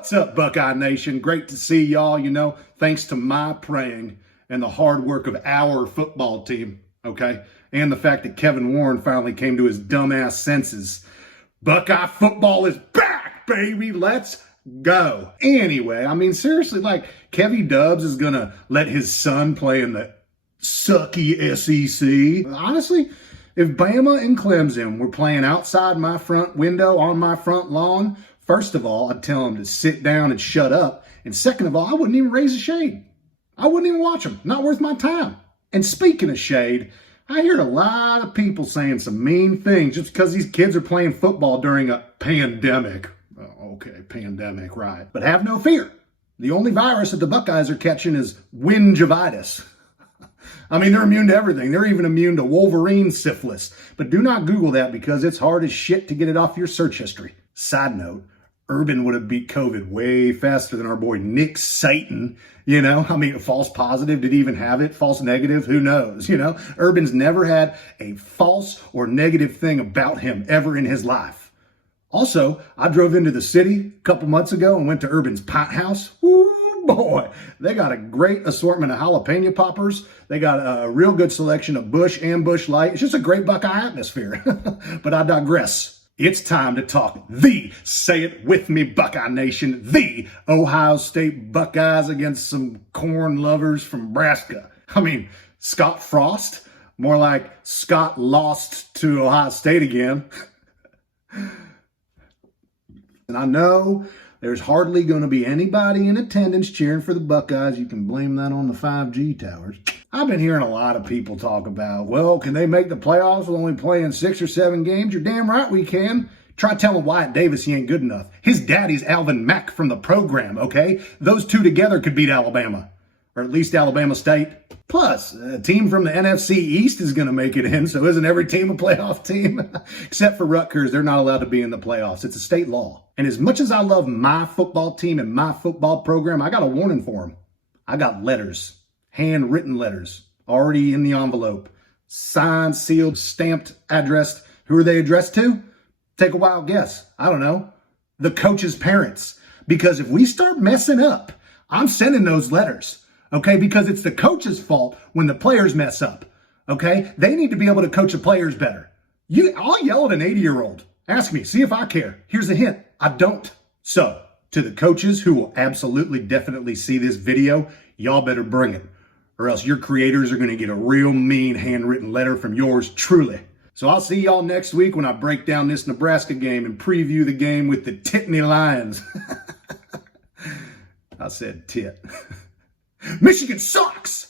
What's up, Buckeye Nation? Great to see y'all. Thanks to my praying and the hard work of our football team, okay? And the fact that Kevin Warren finally came to his dumbass senses. Buckeye football is back, baby. Let's go. Anyway, seriously, Kevy Dubs is going to let his son play in the sucky SEC. Honestly, if Bama and Clemson were playing outside my front window on my front lawn, first of all, I'd tell them to sit down and shut up. And second of all, I wouldn't even raise a shade. I wouldn't even watch them. Not worth my time. And speaking of shade, I hear a lot of people saying some mean things just because these kids are playing football during a pandemic. Oh, okay, pandemic, right. But have no fear. The only virus that the Buckeyes are catching is wingivitis. They're immune to everything. They're even immune to Wolverine syphilis. But do not Google that because it's hard as shit to get it off your search history. Side note, Urban would have beat COVID way faster than our boy Nick Satan. False positive, did he even have it? False negative, who knows? Urban's never had a false or negative thing about him ever in his life. Also, I drove into the city a couple months ago and went to Urban's Pint House. Woo, boy, they got a great assortment of jalapeno poppers. They got a real good selection of Busch and Busch Light. It's just a great Buckeye atmosphere. But I digress. It's time to talk say it with me, Buckeye Nation, the Ohio State Buckeyes against some corn lovers from Nebraska. Scott Frost, more like Scott lost to Ohio State again. And I know there's hardly going to be anybody in attendance cheering for the Buckeyes. You can blame that on the 5G towers. I've been hearing a lot of people talk about, well, can they make the playoffs with only playing 6 or 7 games? You're damn right we can. Try telling Wyatt Davis he ain't good enough. His daddy's Alvin Mack from the program, okay? Those two together could beat Alabama, or at least Alabama State. Plus, a team from the NFC East is going to make it in, so isn't every team a playoff team? Except for Rutgers, they're not allowed to be in the playoffs. It's a state law. And as much as I love my football team and my football program, I got a warning for them. I got letters. Handwritten letters, already in the envelope. Signed, sealed, stamped, addressed. Who are they addressed to? Take a wild guess. I don't know. The coach's parents. Because if we start messing up, I'm sending those letters. Okay? Because it's the coach's fault when the players mess up. Okay? They need to be able to coach the players better. I'll yell at an 80-year-old. Ask me. See if I care. Here's a hint. I don't. So, to the coaches who will absolutely, definitely see this video, y'all better bring it. Or else your creators are going to get a real mean handwritten letter from yours truly. So I'll see y'all next week when I break down this Nebraska game and preview the game with the Titney Lions. I said tit. Michigan sucks!